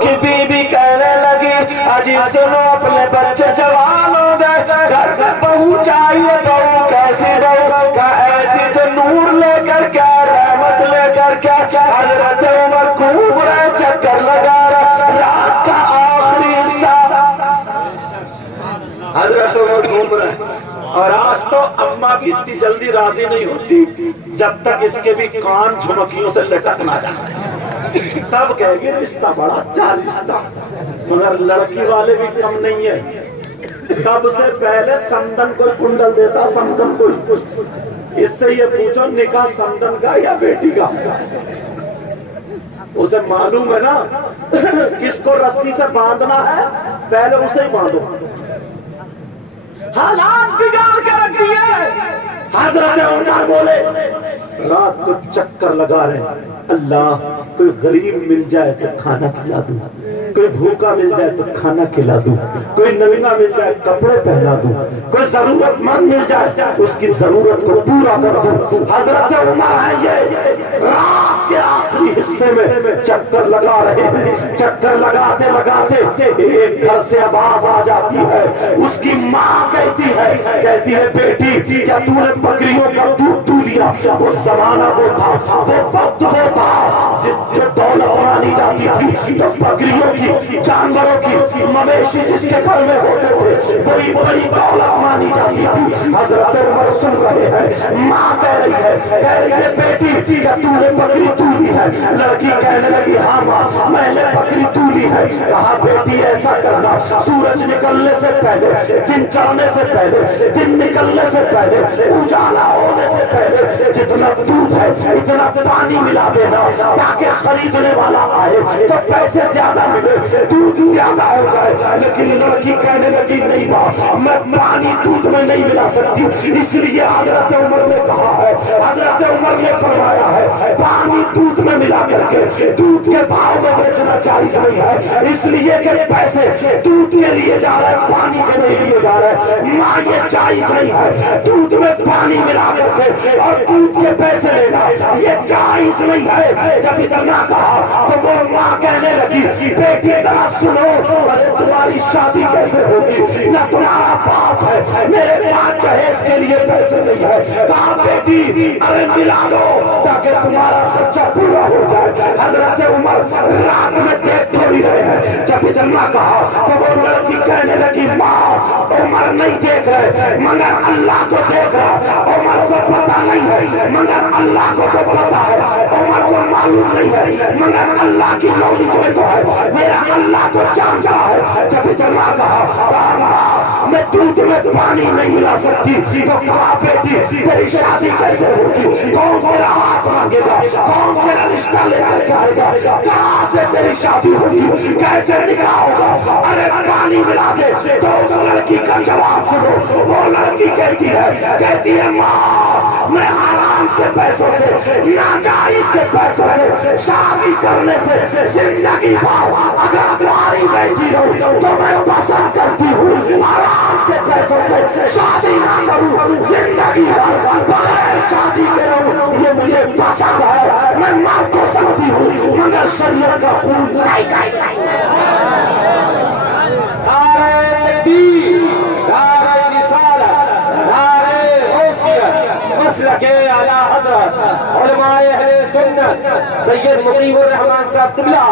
کی بیوی کہنے لگی اجی سنو اپنے بچے جوان ہو گئے، گھر میں بہو چاہیے، بہو کیسی بہو؟ کہ ایسی جو نور لے کر کیا، رحمت لے کر کیا۔ حضرت عمر گھوم رہے، چکر لگا رہے، رات کا آخری حصہ حضرت عمر گھوم رہے۔ اور آج تو اماں بھی اتنی جلدی راضی نہیں ہوتی جب تک اس کے بھی کان جھمکیوں سے لٹک نہ جائے، تب کہے گی رشتہ بڑا اچھا رشتہ۔ مگر لڑکی والے بھی کم نہیں ہے، سب سے پہلے سمدن کو کنڈل دیتا، سمدن کو۔ اس سے یہ پوچھو نکاح سمدن کا یا بیٹی کا؟ اسے معلوم ہے نا کس کو رسی سے باندھنا ہے، پہلے اسے ہی باندھو۔ حالات بگاڑ کے رکھ دیے۔ حضرت عمر بولے رات کو چکر لگا رہے ہیں، اللہ کوئی غریب مل جائے تو کھانا کھلا دوں، کوئی بھوکا مل جائے تو کھانا کھلا دوں، کوئی ننگا مل جائے کپڑے پہنا دوں، کوئی ضرورت مند مل جائے اس کی ضرورت کو پورا کر دوں۔ حضرت عمر ہے یہ رات کے آخری حصے میں چکر لگا رہے ہیں۔ چکر لگاتے لگاتے ایک گھر سے آواز آ جاتی ہے، اس کی ماں کہتی ہے بیٹی کیا تو نے بکریوں کا دودھ دو لیا؟ وہ زمانہ وہ تھا، وہ وقت وہ تھا جو دولت مانی جاتی تھی تو بکریوں کی، جانوروں کی، مویشی جس کے گھر میں ہوتے تھے وہی بڑی دولت مانی جاتی تھی۔ حضرت عمر سن رہے ہیں، ماں کہہ رہی ہے بیٹی کیا تو نے بکری تو لی ہے؟ لڑکی کہنے لگی ہاں ماں میں نے بکری تو لی ہے۔ کہا بیٹی ایسا کرنا، سورج نکلنے سے پہلے، دن چڑھنے سے پہلے، دن نکلنے سے پہلے، اجالا ہونے سے پہلے جتنا دودھ ہے اتنا پانی ملا دینا تاکہ خریدنے والا آئے تو پیسے زیادہ ملے، دودھ زیادہ ہو جائے۔ لیکن لڑکی کہنے لگی نہیں ماں میں پانی دودھ میں نہیں ملا سکتی، اس لیے حضرت عمر نے کہا ہے، حضرت عمر نے فرمایا ہے پانی دودھ میں ملا کر کے دودھ کے بھاؤ میں بیچنا جائز نہیں ہے، اس لیے کہ پیسے دودھ کے لیے جا رہے ہیں پانی کے نہیں لیے جا رہے ہیں۔ ماں یہ جائز نہیں ہے، دودھ میں پانی ملا کر کے اور دودھ کے پیسے لینا یہ جائز نہیں ہے۔ جب اتنا کہا تو وہ ماں کہنے لگی بیٹی ذرا سنو، ارے تمہاری شادی کیسے ہوگی؟ نہ تمہارا باپ ہے، میرے پاس جہیز کے لیے پیسے نہیں ہے۔ کہا بیٹی ارے ملا دو تاکہ تمہارا خرچہ پورا ہو جائے۔ حضرت عمر رات میں دیکھ تھوڑی رہے ہیں، جب اتنا کہا تو وہ لڑکی کہنے لگی ماں عمر نہیں دیکھ رہے مگر اللہ کو دیکھ رہا، عمر کو پتہ نہیں ہے مگر اللہ کو تو پتہ ہے، عمر کو معلوم نہیں ہے مگر اللہ کی نالج میں تو ہے، میرا اللہ تو جانتا ہے۔ جب اتنا کہا ماں میں دودھ میں پانی نہیں ملا سکتی تو کہا بیٹی تیری شادی کیسے ہوگی؟ کون میرا ہاتھ مانگے گا؟ کون میرا رشتہ لے کر کے آئے گا؟ کہاں سے تیری شادی ہوگی؟ کیسے نکاح ہوگا؟ ارے پانی ملا دے۔ تو اس لڑکی کا جواب سنو، وہ لڑکی کہتی ہے ماں میں حرام کے پیسوں سے، ناجائز کے پیسوں سے شادی کرنے سے زندگی بھر اگر تمہاری بیٹی ہو تو میں پسند کرتی ہوں حرام کے پیسوں سے شادی نہ کروں، زندگی بھر بغیر شادی کے رہوں، یہ مجھے پسند ہے، میں مر تو سکتی ہوں مگر شریعت کا خون نہیں کھائے۔ نعرہ تکبیر، نعرہ رسالت، نعرہ غوثیت، مسلک اعلی حضرت علماء اہل سنت سید مقیم الرحمان صاحب قبلہ،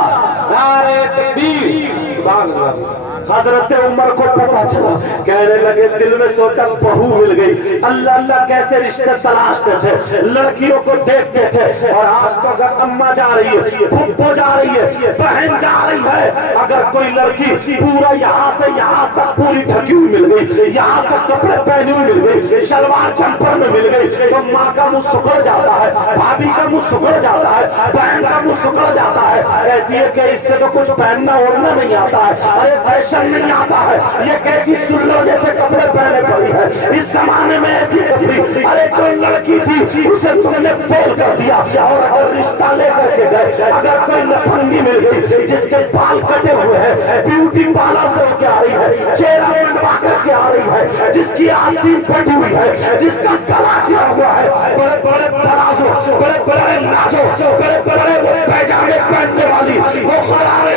نعرہ تکبیر، سبحان اللہ۔ حضرت عمر کو پتا چلا، کہنے لگے دل میں سوچا بہو مل گئی، اللہ اللہ کیسے رشتے تلاشتے تھے، لڑکیوں کو دیکھتے تھے، اور آج تو اگر اماں جا رہی ہے، پھپھو جا رہی ہے، بہن جا رہی ہے، اگر کوئی لڑکی پورا یہاں سے یہاں تک پوری ڈھکی ہوئی مل گئی، یہاں تک کپڑے پہنے ہوئی مل گئی، شلوار جمپر میں مل گئی تو ماں کا منہ سکڑ جاتا ہے، بھابھی کا منہ سکڑ جاتا ہے، بہن کا منہ سکڑ جاتا ہے، کہتی ہے کہ اس سے تو کچھ پہننا اوڑھنا نہیں آتا ہے، ارے فیشن نہیں آتا ہے، یہ کیسی سلو جیسے کپڑے پہنے پڑی ہے، اس زمانے میں ایسی کپڑی، ارے جو لڑکی تھی اسے تم نے فیل کر دیا، اور اگر رشتہ لے کر کے گئے، اگر کوئی لپنگی مل گئی جس کے بال کٹے ہوئے ہیں، بیوٹی پارلر سے ہو کے آ رہی ہے، چہرہ منڈوا کر کے آ رہی ہے، جس کی آستین پھٹی ہوئی ہے، جس کا گلا چڑا ہوا ہے، بڑے بڑے پلازو، بڑے بڑے لازو، بڑے بڑے وہ پیجامے پہننے والی، وہ خرارے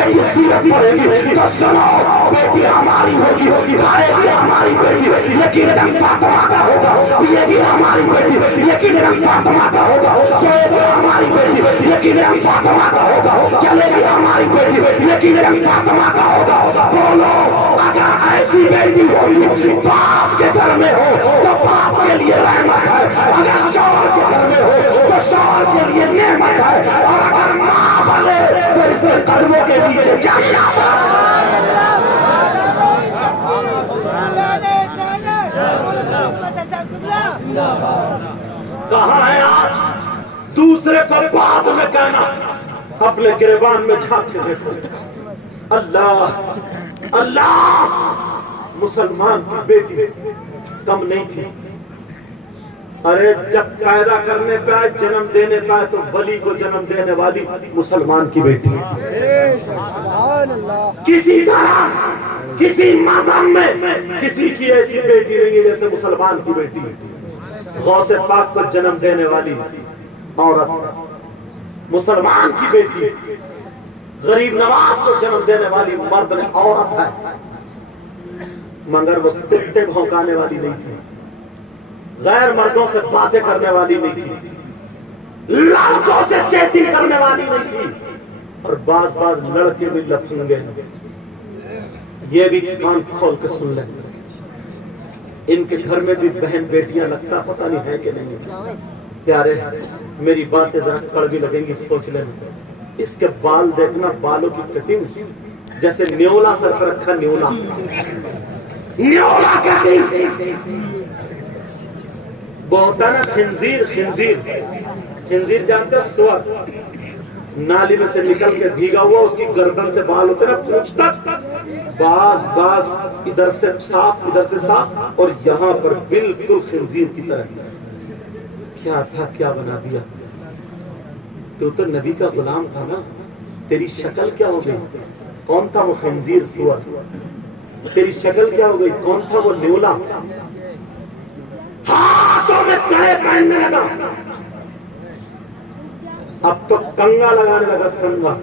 بیٹی سیرت پڑھے گی تو سنو بیٹی ہماری ہوگی، کھائے گی ہماری بیٹی لیکن رنگ فاطمہ کا ہوگا، پیے گی ہماری بیٹی لیکن رنگ فاطمہ کا ہوگا، سوئے گی ہماری بیٹی لیکن رنگ فاطمہ کا ہوگا، چلے گی ہماری بیٹی لیکن رنگ فاطمہ کا ہوگا۔ بولو اگر ایسی بیٹی ہوگی باپ کے گھر میں ہو تو باپ کے لیے رحمت ہے، اگر شوہر کے گھر میں ہو تو شوہر کے لیے نعمت ہے، اور اگر ماں بنے تو اس کے قدموں کے پیچھے جنت ہے۔ کہاں ہے آج دوسرے کو بعد میں کہنا، اپنے گریبان میں جھانک کے دیکھو۔ اللہ اللہ، مسلمان کی بیٹی کم نہیں تھی۔ ارے جب پیدا کرنے پہ آئے، جنم دینے پہ آئے تو ولی کو جنم دینے والی مسلمان کی بیٹی ہے۔ کسی طرح کسی مذہب میں کسی کی ایسی بیٹی نہیں ہے جیسے مسلمان کی بیٹی ہے۔ غوث پاک کو جنم دینے والی عورت مسلمان کی بیٹی، غریب نواز کو جنم دینے والی مرد نے عورت ہے، مگر وہ کتے بھونکانے والی نہیں تھی، غیر مردوں سے باتیں کرنے والی نہیں تھی، لڑکوں سے چیٹنگ کرنے والی نہیں تھی، اور بعض لڑکے بھی لفنگے۔ یہ بھی کان کھول کے سن لیں، ان کے گھر میں بھی بہن بیٹیاں لگتا پتہ نہیں ہے کہ نہیں۔ پیارے میری باتیں ذرا کڑوی لگیں گی، سوچ لیں۔ اس کے بال دیکھنا، بالوں کی کٹنگ جیسے نیولا سر پر رکھا، نیولا کٹنگ۔ وہ ہوتا ہے نا خنزیر، خنزیر جانتے ہو؟ سور نالی میں سے نکل کے بھیگا ہوا، اس کی گردن سے بال ہوتے نا پونچھ تک، باز ادھر سے صاف اور یہاں پر بالکل خنزیر کی طرح۔ کیا تھا، کیا بنا دیا؟ تو نبی کا غلام تھا نا، تیری شکل کیا ہو گئی؟ کون تھا وہ خنزیر سور؟ تیری شکل کیا ہو گئی؟ کون تھا وہ نیولا؟ ہاتھوں میں کڑے پہننے لگا، اب تو کنگا لگانے لگا، کنگا۔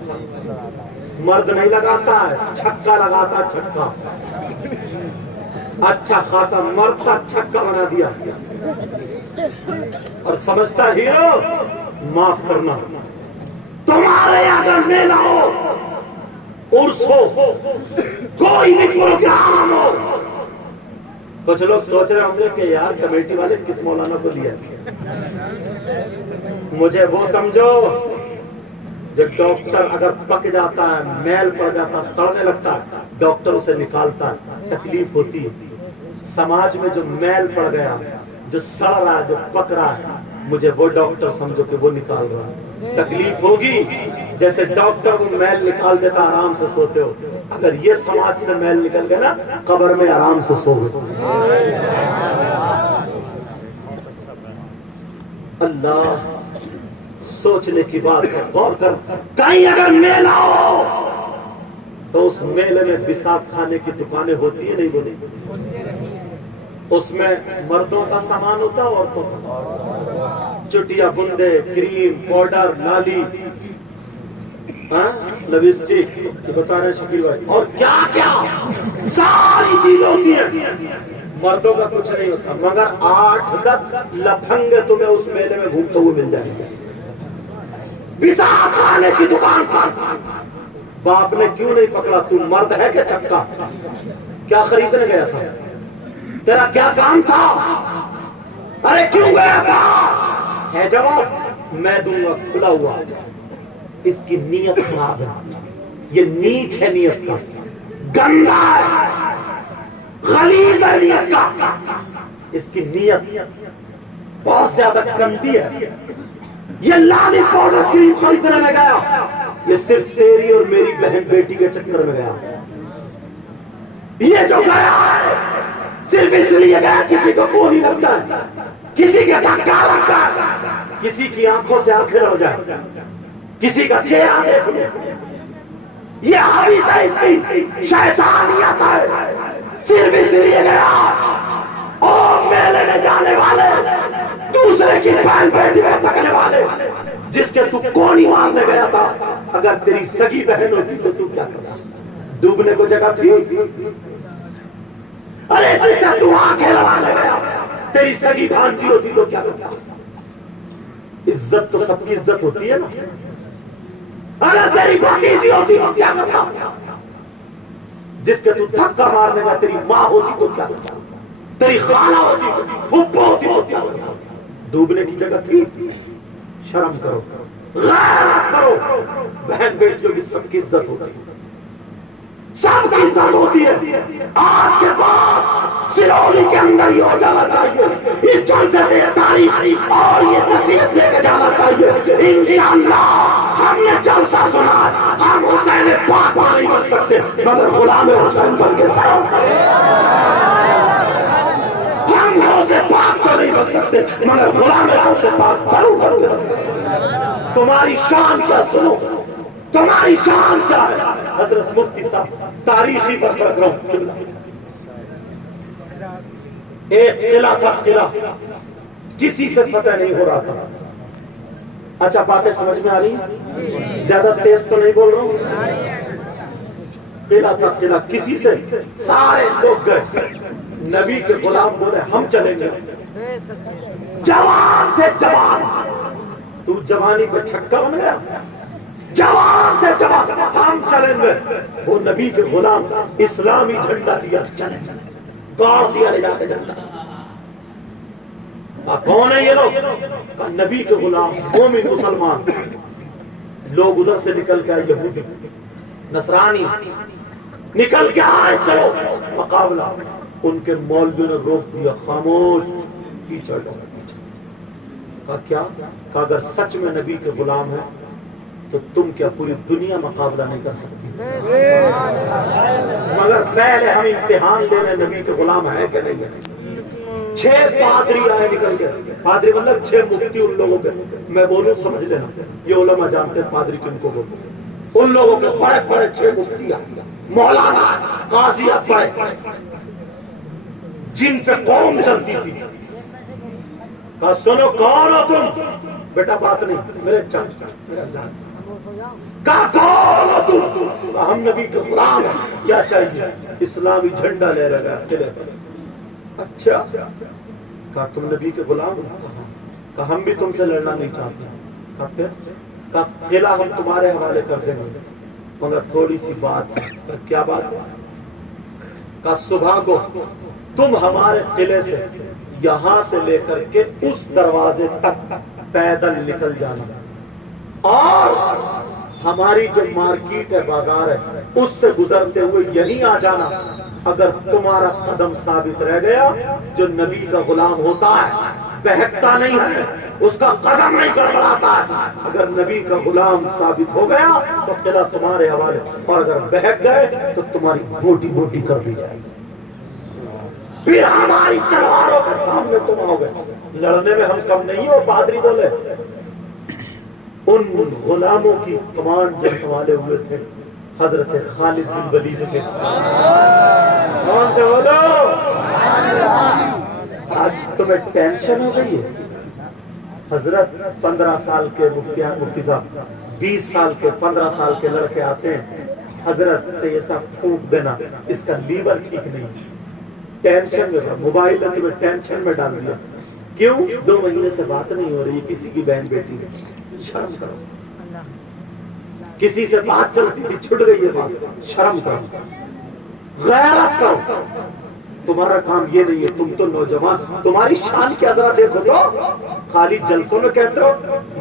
مرد نہیں لگاتا ہے، چھکا لگاتا، چھکا۔ اچھا خاصا مرد تھا، چھکا بنا دیا، اور سمجھتا ہیرو معاف کرنا، تمہارے اگر میلہ ہو، عرس ہو، کوئی بھی پروگرام ہو، کچھ لوگ سوچ رہے ہوں گے کہ یار کمیٹی والے کس مولانا کو لیا۔ مجھے وہ سمجھو جو ڈاکٹر اگر پک جاتا ہے، میل پڑ جاتا، سڑنے لگتا ہے، ڈاکٹر اسے نکالتا ہے، تکلیف ہوتی ہے۔ سماج میں جو میل پڑ گیا، جو سڑ رہا ہے، جو پک رہا ہے، مجھے وہ ڈاکٹر سمجھو کہ وہ نکال رہا ہے۔ تکلیف ہوگی، جیسے ڈاکٹر وہ میل نکال دیتا، آرام سے سوتے ہو۔ اگر یہ سماج سے میل نکل گیا نا، قبر میں آرام سے سو گئے۔ اللہ، سوچنے کی بات ہے، غور کر۔ کہیں اگر میلہ ہو تو اس میلے میں بساط کھانے کی دکانیں ہوتی ہیں نہیں؟ وہ نہیں، اس میں مردوں کا سامان ہوتا ہے، عورتوں کا، چٹیا، بندے، کریم، پاؤڈر، نالی، لپسٹک، یہ بتا رہے شکیل بھائی، اور کیا کیا ساری چیزیں ہوتی ہیں۔ مردوں کا کچھ نہیں ہوتا، مگر 8-10 لفنگے تمہیں اس میلے میں گھومتے ہوئے مل جائیں گے۔ بساط کھانے کی دکان پر باپ نے کیوں نہیں پکڑا؟ تو مرد ہے کہ چکا؟ کیا خریدنے گیا تھا؟ تیرا کیا کام تھا؟ ارے کیوں گیا تھا؟ ہے جواب میں دوں گا کھلا ہوا۔ اس کی نیت خراب ہے، یہ نیچ ہے نیت کا، گندا ہے، غلیظ ہے نیت کا، اس کی نیت بہت زیادہ گندی ہے۔ یہ لالی پاؤڈر کریم خریدنے میں گیا، یہ صرف تیری اور میری بہن بیٹی کے چکر میں گیا۔ یہ جو گیا ہے صرف اس لیے گیا کسی کو گولی لگ جائے، کسی کے دھکا لگ جائے، کسی کی آنکھوں سے آنکھیں لڑ جائے، کسی کا چہرہ دیکھ لے۔ یہ حوی سے شیطانیت ہے، صرف اس لیے گیا۔ اور میلے میں جانے والے، دوسرے کی بہن بیٹی میں پکڑنے والے، جس کے تو کونی مارنے گیا تھا، اگر تیری سگی بہن ہوتی تو کیا کرتا؟ ڈوبنے کو جگہ تھی؟ ارے جیسا تو آنکھیں لگانے گیا تیری سگی بھانجی ہوتی تو کیا کرتا؟ عزت تو سب کی عزت ہوتی ہے نا. اگر تیری بھتیجی ہوتی تو کیا کرتا؟ جس کے تو دھکا مارنے گا تیری ماں ہوتی تو کیا کرتا؟ تیری خالہ ہوتی پھپھو ہوتی تو کیا کرتا؟ ڈوبنے کی جگہ تھی؟ شرم کرو، غیرت کرو. بہن بیٹیوں کی سب کی عزت ہوتی ہے، سب کی عزت ہوتی ہے. آج کے بعد سرولی کے اندر یہ ہو جانا چاہیے، اس جلسے سے تاریخ اور یہ نصیحت لے کے جانا چاہیے. انشاءاللہ ہم نے جلسہ سنا، ہم حسین پاک تو نہیں بن سکتے مگر غلام حسین بن کے ضرور کریں. ہم حسین پاک تو نہیں بن سکتے مگر غلام حسین پاک ضرور بن کے رہیں. تمہاری شان کیا سنو، تمہاری شان کیا ہے؟ حضرت مفتی صاحب تاریخی پر رکھ رہا ہوں. ایک قلعہ تھا، قلعہ کسی سے فتح نہیں ہو رہا تھا. اچھا باتیں سمجھ میں آ رہی؟ زیادہ تیز تو نہیں بول رہا ہوں. قلعہ تھا، قلعہ کسی سے، سارے لوگ گئے. نبی کے غلام بولے ہم چلیں گے. جوان تھے جوان، تو جوانی پہ چھکا بن گیا. جوان تھے جوان، ہم چلیں گے. وہ نبی کے غلام اسلامی جھنڈا لیا چلیں، گاڑ دیا لے جا کے جھنڈا. کون ہے یہ لوگ؟ نبی کے غلام مومن مسلمان. لوگ ادھر سے نکل کے آئے، یہودی نصرانی نکل کے آئے، چلو مقابلہ. ان کے مولویوں نے روک دیا، خاموش، پیچھے جاؤ. کیا کہا؟ اگر سچ میں نبی کے غلام ہے تو تم کیا پوری دنیا مقابلہ نہیں کر سکتی، مگر پہلے ہم امتحان لے رہے نبی کے غلام ہے کہ نہیں ہے. 6 پادری آئے نکل کے. پادری مطلب 6 مفتی ان لوگوں کے، میں بولوں سمجھ لینا، یہ علماء جانتے ہیں پادری کن کو بولتے. ان لوگوں کے بڑے بڑے 6 مفتی آئے، مولانا قاضیات بڑے، جن پہ قوم چلتی تھی. کہا سنو کون ہو تم؟ بیٹا بات نہیں، میرے چاچا میرا اللہ. کہا کون ہو تم؟ کہا ہم نبی کے غلام ہیں. کیا چاہیے؟ اسلامی جھنڈا لے رہا ہے قلعے پر. اچھا. کہا تم نبی کے غلام ہو؟ کہا ہم بھی تم سے لڑنا نہیں چاہتے. کہا پھر؟ کہا قلعہ ہم تمہارے حوالے کر دیں گے مگر تھوڑی سی بات ہے. کہا کیا بات ہے؟ کہا صبح کو تم ہمارے قلعے سے یہاں سے لے کر کے اس دروازے تک پیدل نکل جانا، اور ہماری جو مارکیٹ ہے، بازار ہے، اس سے گزرتے ہوئے یہیں آ جانا. اگر تمہارا قدم ثابت رہ گیا، جو نبی کا غلام ہوتا ہے بہکتا نہیں ہے، اس کا قدم نہیں گڑبڑاتا ہے. اگر نبی کا غلام ثابت ہو گیا تو قلعہ تمہارے حوالے، اور اگر بہک گئے تو تمہاری بوٹی بوٹی کر دی جائے گی. پھر ہماری تلواروں کے سامنے تم آؤ گے. لڑنے میں ہم کم نہیں ہو. پادری بولے ان غلاموں کی کمانڈ جو سنبھالے ہوئے تھے حضرت خالد بن ولید کے. کون تھے وہ لوگ؟ آج تمہیں ٹینشن ہو گئی ہے. حضرت 15 سال کے مفتی صاحب 20 سال کے 15 سال کے لڑکے آتے ہیں، حضرت سے یہ سب پھونک دینا، اس کا لیور ٹھیک نہیں. ٹینشن میں موبائل نے تمہیں ٹینشن میں ڈال دیا. کیوں؟ 2 مہینے سے بات نہیں ہو رہی کسی کی بہن بیٹی سے. شرم کرو. کسی سے بات چلتی تھی، چھٹ گئی ہے بات. شرم کرو، غیرت کرو. تمہارا کام یہ نہیں ہے. تم تو نوجوان، تمہاری شان کیا ذرا دیکھو تو. خالی جلسوں میں کہتے ہو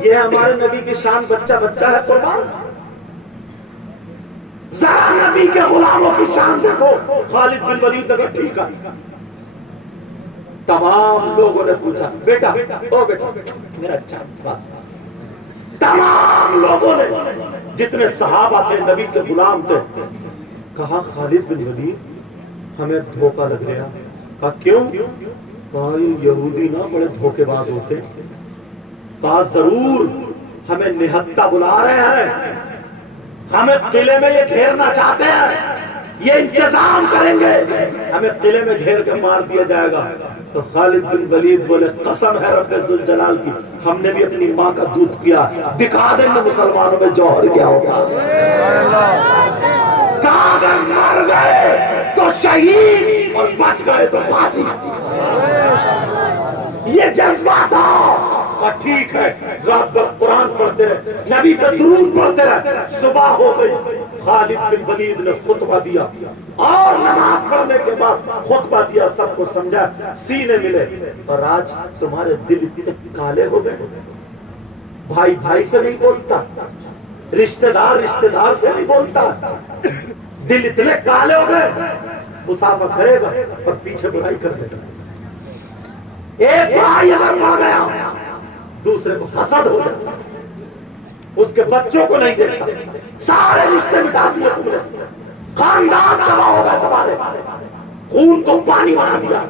یہ ہمارے نبی کی شان، بچہ بچہ ہے قربان. ذرا نبی کے غلاموں کی شان دیکھو. خالد بن ولید اگر ٹھیک ہے. تمام لوگوں نے پوچھا بیٹا او بیٹا میرا اچھا بات. تمام لوگوں نے جتنے صحابہ تھے نبی کے غلام تھے، کہا خالد بن ولید ہمیں دھوکہ لگ رہا. کہا کیوں؟ کہا یہ یہودی نا بڑے دھوکے باز ہوتے. کہا ضرور ہمیں نہتہ بلا رہے ہیں، ہمیں قلعے میں یہ گھیرنا چاہتے ہیں. یہ انتظام کریں گے ہمیں قلعے میں گھیر کے مار دیا جائے گا. تو خالد بن ولید بولے قسم ہے رب ذوالجلال کی ہم نے بھی اپنی ماں کا دودھ پیا, دکھا دیں گے مسلمانوں میں جوہر کیا ہوتا. کہا اگر مر گئے تو شہید اور بچ گئے تو پھانسی. یہ جذبہ تھا. اور ٹھیک ہے رات بھر قرآن پڑھتے رہے, نبی پہ درود پڑھتے رہے. صبح ہو گئی, خالد بن ولید نے خطبہ دیا اور نماز پڑھنے کے بعد خطبہ دیا, سب کو سمجھا, سینے ملے. اور آج تمہارے دل اتنے کالے ہو گئے, بھائی بھائی سے نہیں بولتا, رشتہ دار رشتہ دار سے نہیں بولتا, دل اتنے کالے ہو گئے. مسافہ کرے گا اور پیچھے برائی کر دے گا. ایک بھائی اگر مر گیا دوسرے کو حسد ہو جاتا, اس کے بچوں کو نہیں دیکھتا, سارے رشتے مٹا دیے تم نے, خاندان تباہ ہوگا تمہارے, خون کو پانی بنا دیا.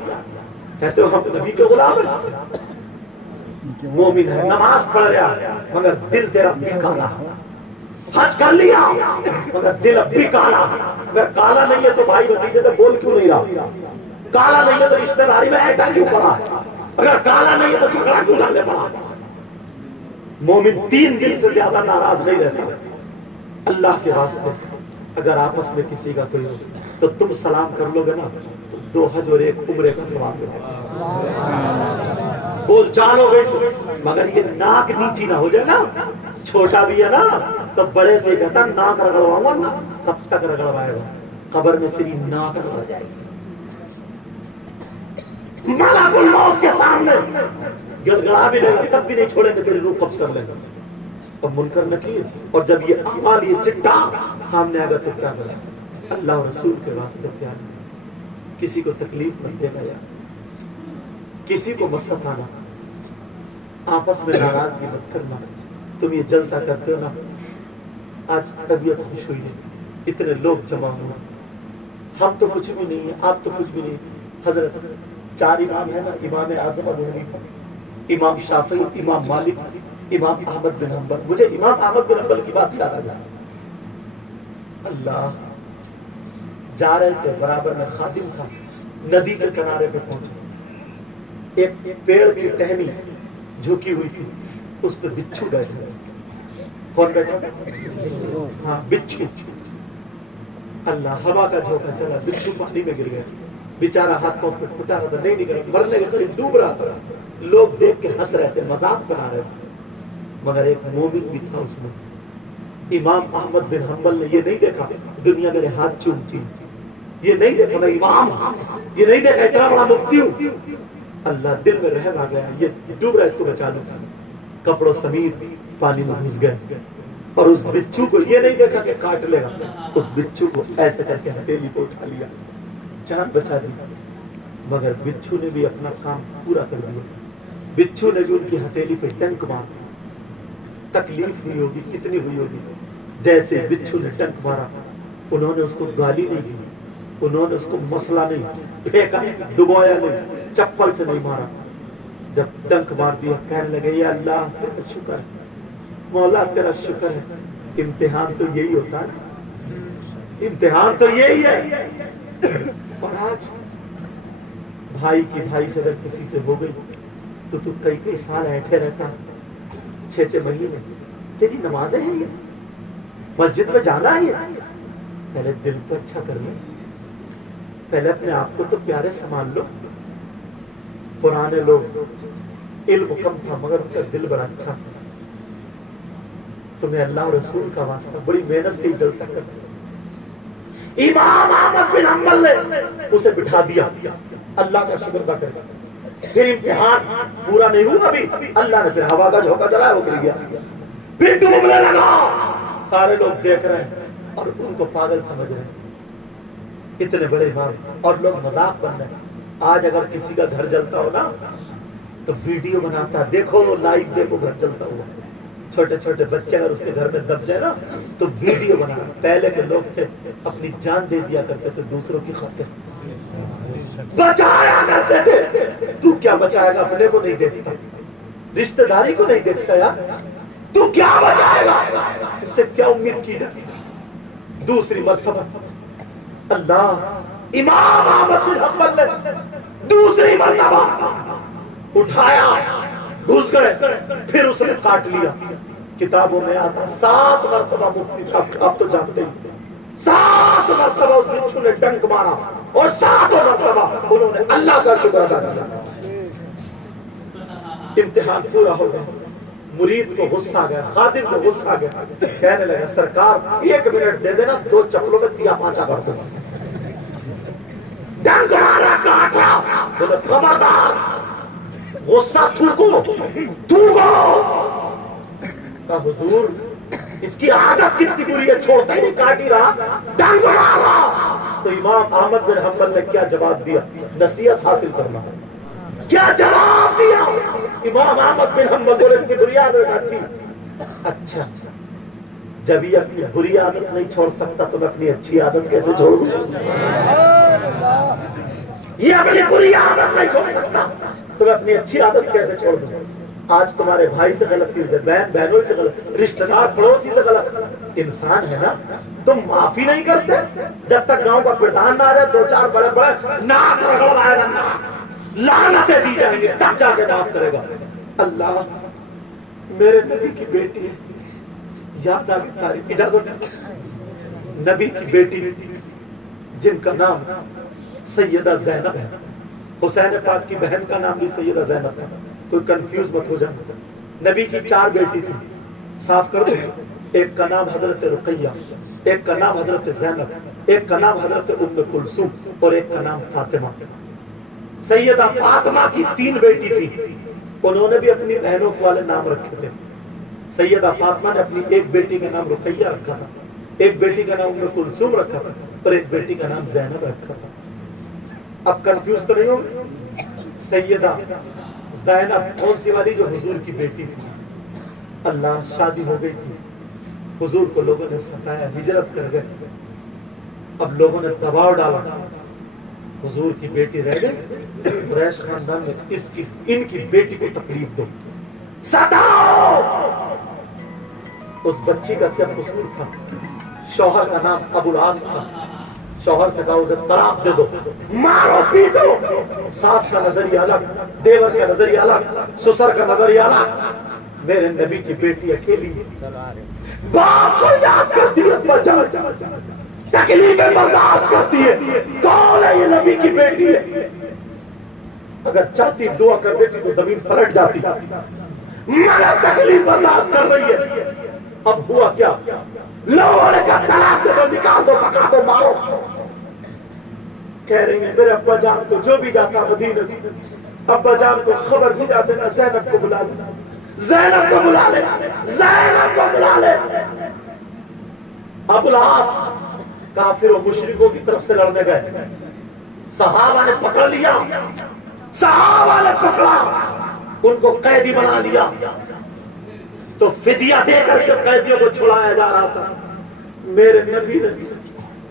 کہتے ہو ہم نبی کے غلام ہیں. مومن ہے, نماز پڑھ رہا مگر دل تیرا بھی کالا, حج کر لیا مگر دل اب بھی کالا. اگر کالا نہیں ہے تو بھائی بھتیجے تو بول کیوں نہیں رہا, کالا نہیں ہے تو رشتہ داری میں ایٹا کیوں پڑا, اگر کالا نہیں ہے تو جھگڑا کیوں ڈالنے پڑا. مومن 3 دن سے زیادہ ناراض نہیں رہتا. اللہ کے واسطے اگر آپس میں کسی کا کوئی ہو تو تم سلام کر لو گے نا تو 2 حج اور 1 عمرے کا ثواب ملے. بول چال ہو گئی مگر یہ ناک نیچی نہ ہو جائے نا, چھوٹا بھی ہے نا تو بڑے سے کہتا ناک رگڑواؤں گا نا, کب تک رگڑوائے گا, قبر میں تیری ناک رگڑ جائے گی. ملک الموت کے سامنے گڑگڑا بھی لے گا تب بھی نہیں چھوڑیں گے, تیری روح قبض کر لے گا. اب منکر نکیر, اور جب یہ اعمال یہ چٹا سامنے آگا تو کیا کرے. اللہ اور رسول کے واسطے کیا, کسی کو تکلیف مت دے گا یا کسی کو مت ستانا, آپس میں ناراضگی مت کرنا. تم یہ جلسہ کرتے ہو نا, آج طبیعت خوش ہوئی ہے, اتنے لوگ جمع ہوئے, ہم تو کچھ بھی نہیں ہیں, آپ تو کچھ بھی نہیں. حضرت 4 امام ہیں نا, امام اعظم ابو حنیفہ, امام شافعی, امام مالک, امام احمد بن حنبل. مجھے امام احمد بن حنبل کی بات یاد آ گئی. اللہ جا رہے تھے, برابر میں خادم تھا, ندی کے کنارے پہ پہنچے, ایک پیڑ کی ٹہنی جھکی ہوئی تھی, اس پہ بچھو بیٹھے. کون بیٹھا؟ ہاں بچھو. اللہ ہوا کا جھونکا چلا, بچھو پانی میں گر گیا, بیچارہ ہاتھ پاؤں پہ پھٹا رہا تھا, نہیں نکلا, مرنے کے قریب ڈوب رہا تھا. لوگ دیکھ کے ہنس رہے تھے, مذاق بنا رہے تھے, مگر ایک مومن بھی تھا اس میں. امام احمد بن حنبل نے یہ نہیں دیکھا دنیا میرے ہاتھ چومتی, یہ نہیں دیکھا میں امام, یہ نہیں دیکھا اتنا بڑا مفتی ہوں. اللہ دل میں رحم آ گیا, یہ ڈوب رہا ہے, اس کو بچا لو. کپڑوں سمیت پانی میں گھس گئے, اور اس بچھو کو یہ نہیں دیکھا کہ کاٹ لے گا, اس بچھو کو ایسے کر کے ہتھیلی پہ اٹھا لیا, جان بچا دی. مگر بچھو نے بھی اپنا کام پورا کر دیا. بچھو نے بھی ان کی ہتھیلی پہ ٹنک مار, تکلیف ہوئی ہوگی, کتنی ہوئی ہوگی. جیسے بچھو نے ٹنک مارا, انہوں نے اس کو گالی نہیں دی, انہوں نے اس کو مسئلہ نہیں پھینکا, ڈبویا نہیں, چپل سے نہیں مارا. جب ڈنک مار دیا کہنے لگے یا اللہ تیرا شکر ہے, مولا تیرا شکر ہے. امتحان تو یہی ہوتا ہے, امتحان تو یہی ہے. اور آج بھائی کی بھائی سے اگر کسی سے ہو گئی تو تو کئی سال ایٹھے رہتا, 6 مہینے. تیری نمازیں ہیں, یہ مسجد میں جانا ہے, یہ پہلے دل تو اچھا کر لیں, پہلے اپنے آپ کو تو پیارے سنبھال لو. پرانے لوگ علم کم تھا مگر ان کا دل بڑا اچھا تھا. تمہیں اللہ اور رسول کا واسطہ بڑی محنت سے جلسہ کرتے. امام احمد بن حنبل نے اسے بٹھا دیا, اللہ کا شکر ادا کر. پھر امتحان پورا نہیں ہوا ابھی, اللہ نے پھر ہوا کا جھونکا چلایا, وہ گر گیا, پھر ڈوبنے لگا. سارے لوگ دیکھ رہے ہیں اور ان کو پاگل سمجھ رہے ہیں, اتنے بڑے امام, اور لوگ مذاق بن رہے ہیں. آج اگر کسی کا گھر جلتا ہو نا تو ویڈیو بناتا, دیکھو لائیو دیکھو گھر جلتا ہوا. چھوٹے چھوٹے بچے اگر اس کے گھر میں دب جائے نا تو ویڈیو بنا. پہلے کے لوگ تھے اپنی جان دے دیا کرتے تھے دوسروں کی خاطر, بچایا کرتے تھے. تو کیا بچائے گا, اپنے کو نہیں دیکھتا, رشتہ داری کو نہیں دیکھتا یار, تو کیا بچائے گا, اس سے کیا امید کی جائے. دوسری مرتبہ اللہ امام احمد بن حنبل نے دوسری مرتبہ اٹھایا، گھس گئے، پھر اس نے کاٹ لیا. کتابوں میں آتا 7 مرتبہ مفتی صاحب آپ تو جانتے ہیں 7 مرتبہ اس بچھو نے ڈنک مارا اور 7 مرتبہ انہوں نے اللہ کا شکر ادا کیا. امتحان پورا ہو گیا، مرید کو غصہ آ گیا، خادم کو غصہ آ گیا، کہنے لگا سرکار 1 منٹ دے دینا 2 چپلوں میں 3 5 کر دوں. ڈنک مارا، کاٹ رہا، بولے خبردار غصہ تھوکو تھوکو. کہا حضور اس کی عادت کتنی بری ہے، چھوڑتا ہی نہیں، کاٹ ہی رہا، ڈنک مار رہا. تو امام احمد بن حنبل نے کیا جواب دیا؟ نصیحت حاصل کرنا. کیا جواب دیا امام احمد بن حنبل؟ بولے اس کی بری عادت اچھی. اچھا جب یہ اپنی بری عادت نہیں چھوڑ سکتا تو میں اپنی اچھی عادت کیسے چھوڑوں؟ یہ اپنی بری عادت نہیں چھوڑ سکتا تو میں اپنی اچھی عادت کیسے چھوڑ دوں؟ آج تمہارے بھائی سے غلطی ہو جائے، بہن بہنوں سے غلط، رشتہ دار پڑوسی سے غلط، انسان ہے نا، تم معافی نہیں کرتے جب تک گاؤں کا پردھان نہ آ جائے 2 4 بڑے بڑے ناک رگڑوائے گا، لعنتیں دی جائیں گے، تب جا کے معاف کرے گا. اللہ میرے نبی کی بیٹی ہے، یاد آ گئی تاریخ، اجازت ہے، نبی کی بیٹی جن کا نام سیدہ زینب ہے، حسین پاک کی بہن کا نام بھی سیدہ زینب تھا، کوئی کنفیوز مت ہو جائے. نبی کی 4 بیٹی تھی، صاف کر دو. ایک کا نام حضرت رقیہ، ایک کا نام حضرت زینب، ایک کا نام حضرت ام کلثوم اور ایک کا نام فاطمہ. سیدہ فاطمہ کی 3 بیٹی تھی، انہوں نے بھی اپنی بہنوں کو والے نام رکھے تھے. سیدہ فاطمہ نے اپنی ایک بیٹی کا نام رقیہ رکھا تھا، ایک بیٹی کا نام ام کلثوم رکھا تھا اور ایک بیٹی کا نام زینب رکھا تھا. اب کنفیوز تو نہیں ہوگی؟ سیدہ زینب کون سی والی؟ جو حضور کی بیٹی تھی. اللہ شادی ہو گئی تھی، حضور کو لوگوں نے ستایا، ہجرت کر گئے. اب لوگوں نے دباؤ ڈالا، حضور کی بیٹی رہ گئی، قریش خاندان میں ان کی بیٹی کو تکلیف دو، ستاؤ. اس بچی کا کیا قصور تھا؟ شوہر کا نام ابو العاص تھا، شوہر سے کہا اسے طلاق دے دو، مارو پیٹو. ساس کا نظریہ الگ، دیور کا نظریہ الگ، سسر کا نظریہ الگ. میرے نبی کی بیٹی اکیلی باپ کو یاد کرتی ہے، تکلیفیں برداشت کرتی ہے. کون ہے یہ؟ نبی کی بیٹی ہے. اگر چاہتی دعا کر دیتی تو زمین پلٹ جاتی، مگر تکلیف برداشت کر رہی ہے. اب ہوا کیا؟ لوگوں نے کہا طلاق دے دو، نکال دو، پکا دو، مارو. کہہ رہی ہیں میرے ابا جان تو جو بھی جاتا مدینہ، ابا جان کو خبر بھی جاتے نا، زینب کو بلا لے، زینب کو بلا لے، زینب کو بلا لے. ابو العاص کافر و مشرکوں کی طرف سے لڑنے گئے، صحابہ نے پکڑ لیا، صحابہ نے پکڑا، ان کو قیدی بنا لیا. تو فدیہ دے کر کے قیدیوں کو چھڑایا جا رہا تھا. میرے نبی نے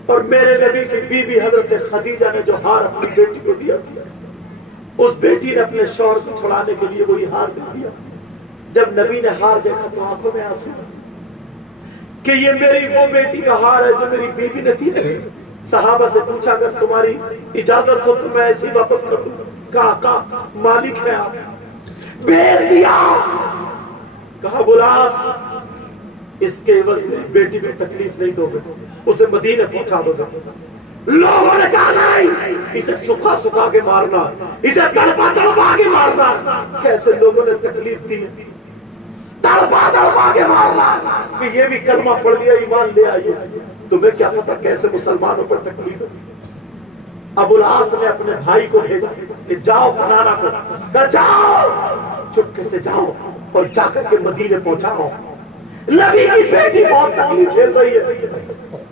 اور میرے نبی کی بیوی حضرت خدیجہ نے جو ہار اپنی بیٹی کو دیا، اس بیٹی نے اپنے شوہر کو چھڑانے کے لیے وہی ہار دے دیا. جب نبی نے ہار دیکھا تو آنکھوں میں آنسو کہ یہ میری وہ بیٹی کا ہار ہے جو میری بیوی نے دی. صحابہ سے پوچھا اگر تمہاری اجازت ہو تو میں ایسے ہی واپس کر دوں. کہا مالک ہے آپ. بھیج دیا. کہا بلاس اس کے عوض میری بیٹی کو تکلیف نہیں دو گے، اسے مدینے پہنچا دو گے. لوگوں نے کہا نہیں، اسے سکھا سکھا کے مارنا، اسے تڑپا تڑپا کے مارنا. کیسے لوگوں نے تکلیف دی، تڑپا تڑپا کے مارنا کہ یہ بھی کلمہ پڑھ لیا ایمان لے آئیے. تمہیں کیا پتا کیسے مسلمانوں پر تکلیف ہے. ابو العاص نے اپنے بھائی کو بھیجا کہ جاؤ کنانا کو، کہا جاؤ، چپکے سے جاؤ اور جا کر کے مدینے پہنچاؤ. نبی کی بیٹی بہت تکلیف جھیل رہی ہے.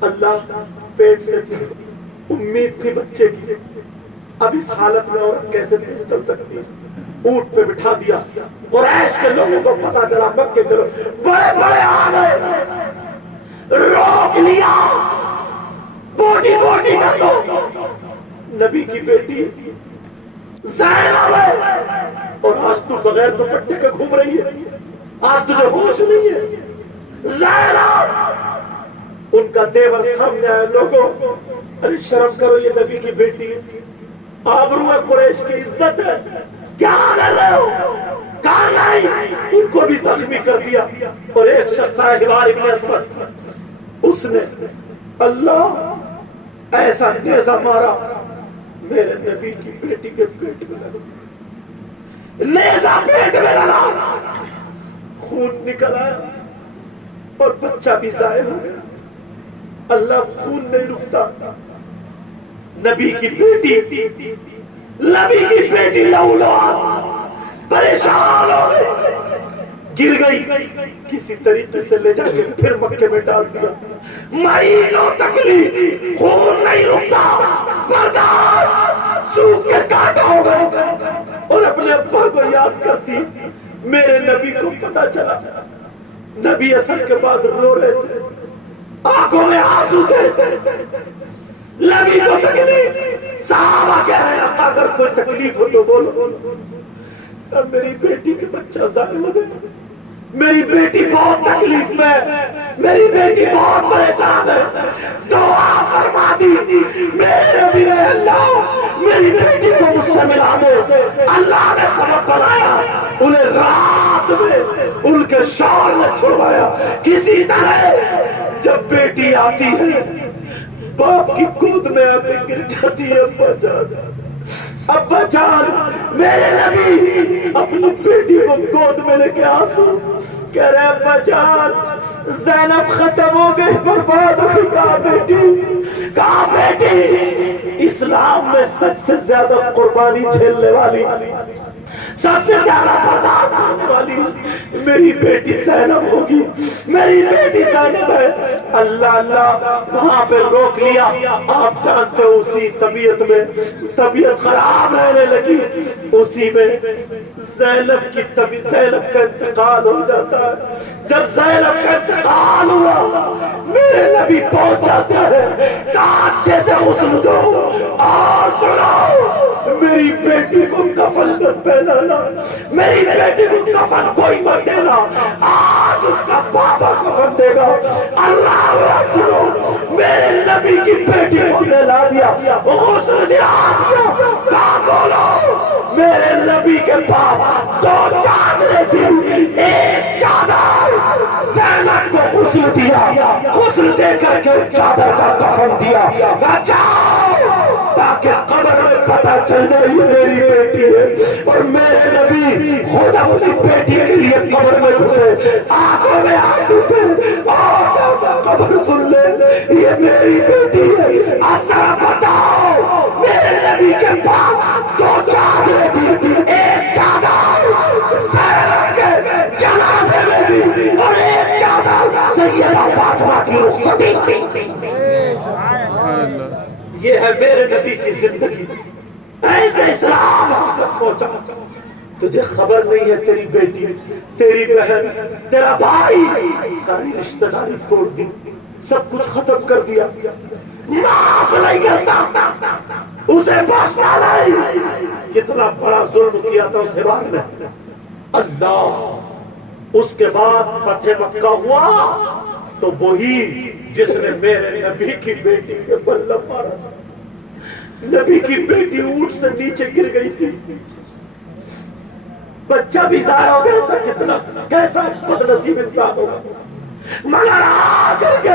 اللہ پیٹ سے تھی، امید تھی بچے کی. اب اس حالت میں عورت کیسے تیز چل سکتی ہے؟ اونٹ پہ بٹھا دیا. قریش کے لوگوں کو پتا چلا، مکے کے لوگ بڑے بڑے آ گئے، روک لیا، بوٹی بوٹی کر دو. نبی کی بیٹی زینب ہے اور آج تو بغیر دوپٹے کے گھوم رہی ہے. آج تجھے ہوش نہیں ہے. زینب ان کا دیور سامنے آیا، لوگوں ارے شرم کرو، یہ نبی کی بیٹی ہے، آبرو ہے، قریش کی عزت ہے، کیا کر رہے ہو؟ کہاں لائی؟ ان کو بھی زخمی کر دیا۔ اور ایک شخص آیا ہبار ابن اسود، اس نے اللہ ایسا نیزہ مارا میرے نبی کی بیٹی کے پیٹ میں لگا، نیزہ پیٹ میں لگا، خون نکل آیا اور بچہ بھی ضائع ہو گیا۔ اللہ خون نہیں رکتا، نبی کی بیٹی، نبی کی بیٹی لولوات پریشان ہو گئی، گر گئی، کسی طریقے سے لے جا کے پھر مکے میں ڈال دیا۔ مہینوں تکلیف، خون نہیں رکتا، برداشت، سوکھ کے کانٹا ہو گئے، اور اپنے ابا کو یاد کرتی، میرے نبی کو پتا چلا، نبی اثر کے بعد رو رہے تھے، آنکھوں میں آنسو تھے، نبی کو تکلیف، صحابہ کہہ رہے ہیں اگر کوئی تکلیف ہو تو بولو۔ اب میری بیٹی کے بچہ ظاہر ہو گئے، میری بیٹی بہت تکلیف میں، میری بیٹی بہت پریشان ہے، دعا فرما دی میرے نبی نے، اللہ میری بیٹی کو مجھ سے ملا دے۔ اللہ نے سبب بنایا، انہیں رات میں ان کے شوہر نے چھڑوایا، کسی طرح جب بیٹی آتی ہے باپ کی گود میں آ کے گر جاتی ہے، ابا جان، ابا جان، میرے نبی اپنی بیٹی کو گود میں لے کے آنسو کہہ رہے ابا جان زینب ختم ہو گئی، برباد ہو گئی، کہاں بیٹی، کہاں بیٹی؟ اسلام میں سب سے زیادہ قربانی جھیلنے والی، سب سے زیادہ برداشت کرنے والی میری بیٹی زینب ہوگی، میری بیٹی زینب ہے۔ اللہ اللہ وہاں پہ روک لیا۔ آپ جانتے ہو اسی طبیعت میں طبیعت خراب رہنے لگی، اسی میں زینب کی طبیعت، زینب کا انتقال ہو جاتا ہے۔ جب زینب کا انتقال ہوا میرے نبی پہنچ جاتے ہیں، کانچے سے غسل دو اور سنو میری بیٹی کو کفن مت پہنانا، میری بیٹی کو کفن کوئی مت دینا، آج اس کا بابا کفن دے گا۔ اللہ سنو، میرے نبی کی بیٹی کو نہلا دیا، غسل دیا، کہاں بولو میرے نبی کے پاس دو چادریں تھی، ایک چادر زینب کو غسل دیا، غسل دے کر کے چادر کا کفن دیا، جاؤ تاکہ قبر میں پتہ چل جائے یہ میری بیٹی ہے۔ اور میرے نبی خود اپنی بیٹی کے لیے قبر میں گھسے، آنکھوں میں آنسو تھے، اور قبر سن لے یہ میری بیٹی ہے۔ آپ ذرا بتاؤ میرے نبی کے پاس دو چادریں تھی، ایک چادر زینب کے جنازے میں تھی اور ایک چادر سیدہ فاطمہ کی رخصتی میں۔ یہ ہے میرے نبی کی زندگی، ایسے اسلام ہم تک پہنچا۔ تجھے خبر نہیں ہے تیری بیٹی، تیری بہن، تیرا بھائی ساری رشتہ داری توڑ دی، سب کچھ ختم کر دیا، معاف نہیں کرتا، اسے بخش ڈالا۔ کتنا بڑا ظلم کیا تھا اس حوار نے۔ اللہ اس کے بعد فتح مکہ ہوا تو وہی جس نے میرے نبی کی بیٹی کے بلم مارا تھا، نبی کی بیٹی اونٹ سے نیچے گر گئی تھی، بچہ بھی ضائع ہو گیا تھا، کتنا کیسا بدنصیب انسان ہوگا، مگر آ کر کے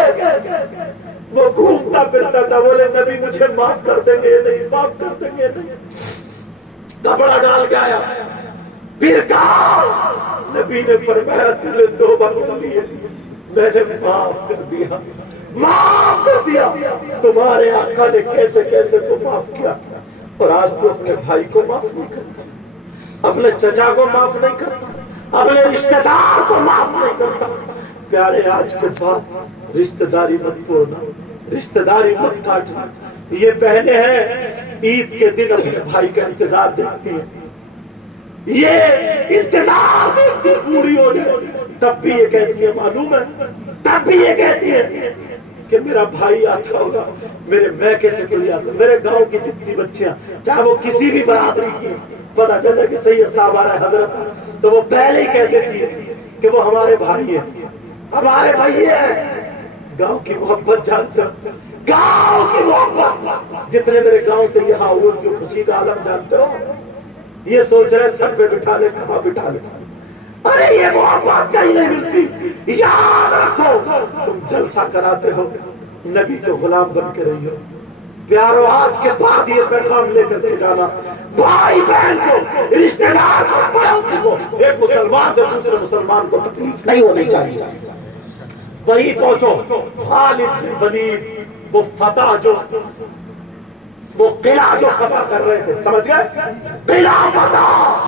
وہ گھومتا پھرتا تھا، بولے نبی مجھے معاف کر دیں گے نہیں، معاف کر دیں گے نہیں، کپڑا ڈال کے آیا، پھر کہا نبی نے فرمایا تو نے توبہ کر لی ہے، میں نے معاف کر دیا، معاف کر دیا۔ تمہارے آقا نے کیسے کیسے کو معاف کیا، اور آج تو اپنے بھائی کو معاف نہیں کرتا، اپنے چچا کو معاف نہیں کرتا، اپنے رشتہ دار کو معاف نہیں کرتا۔ پیارے آج کے بعد رشتہ داری مت توڑنا، رشتہ داری مت کاٹنا۔ یہ بہنیں ہیں عید کے دن اپنے بھائی کا انتظار دیکھتی ہیں، یہ انتظار دیکھتی بوڑھی ہو جائے تب بھی یہ کہتی ہے، معلوم ہے تب بھی یہ کہتی ہے کہ میرا بھائی آتا ہوگا، میرے میکے سے کوئی آتا، میرے گاؤں کی جتنی بچیاں چاہے وہ کسی بھی برادری کی، پتہ چلے کہ سید صاحب آ رہے حضرت، تو وہ پہلے ہی کہہ دیتی ہے کہ وہ ہمارے بھائی ہیں، ہمارے بھائی ہیں۔ گاؤں کی محبت جانتے ہو؟ گاؤں کی محبت جتنے میرے گاؤں سے یہاں اور کی خوشی کا عالم جانتے ہو؟ یہ سوچ رہے سب پہ بٹھا لے کہاں بٹھا لے. ارے یہ محبت کہیں نہیں ملتی. یاد رکھو تم جلسہ کراتے ہو نبی کے غلام بن کے رہی ہو. پیارو آج کے بعد یہ پیغام لے کر کے جانا بھائی بہن کو رشتہ دار کو پڑوسی کو ایک مسلمان سے دوسرے مسلمان کو تکلیف نہیں ہونی چاہیے. وہی پہنچو خالد بن ولید وہ فتح جو وہ قلعہ جو فتح کر رہے تھے سمجھ گئے قلعہ فتح